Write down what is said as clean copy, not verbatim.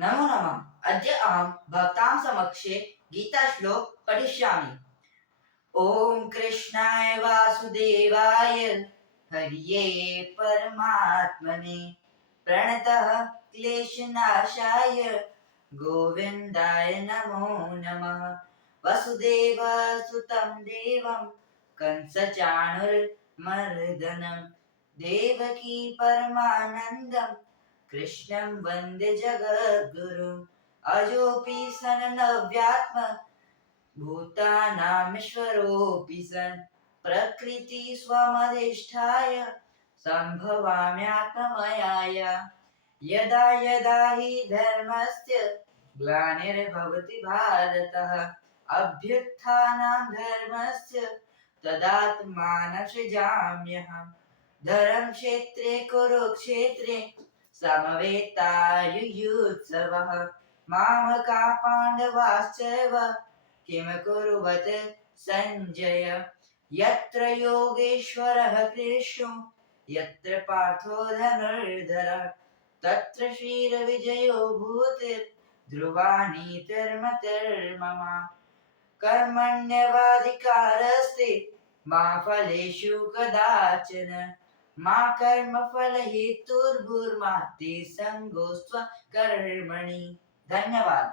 नमो नमः। अद्य अहं भवतां समक्षे गीताश्लोक पठिष्यामि। ॐ कृष्णाय वासुदेवाय हर्ये परमात्मने प्रणतः क्लेशनाशाय गोविन्दाय नमो नमः। वसुदेवसुतं देवं कंसचाणूरमर्दनं देवकी परमानन्दं कृष्णं वन्दे जगद्गुरुम्। अजोऽपि सननव्यात्म भूतानामीश्वरोऽपि सन् प्रकृतिस्वमधिष्ठाय सम्भवाम्यात्ममायया। यदा यदा हि धर्मस्य ग्लानिर्भवति भारतः अभ्युत्थानं धर्मस्य तदात्मानं सृजाम्यहम्। धर्मक्षेत्रे कुरुक्षेत्रे समवेतायुयुत्सवः मामकाः पाण्डवाश्चैव किम कुर्वत संजय। यत्र योगेश्वरः कृष्णो यत्र पार्थो धनुर्धरः तत्र श्रीर्विजयो भूतिर्ध्रुवा नीतिर्मतिर्मम। कर्मण्यवाधिकारस्ते मा फलेषु कदाचन मा कर्मफलहेतुर्भुर्मा ते सङ्गोऽस्त्वकर्मणि। धन्यवाद।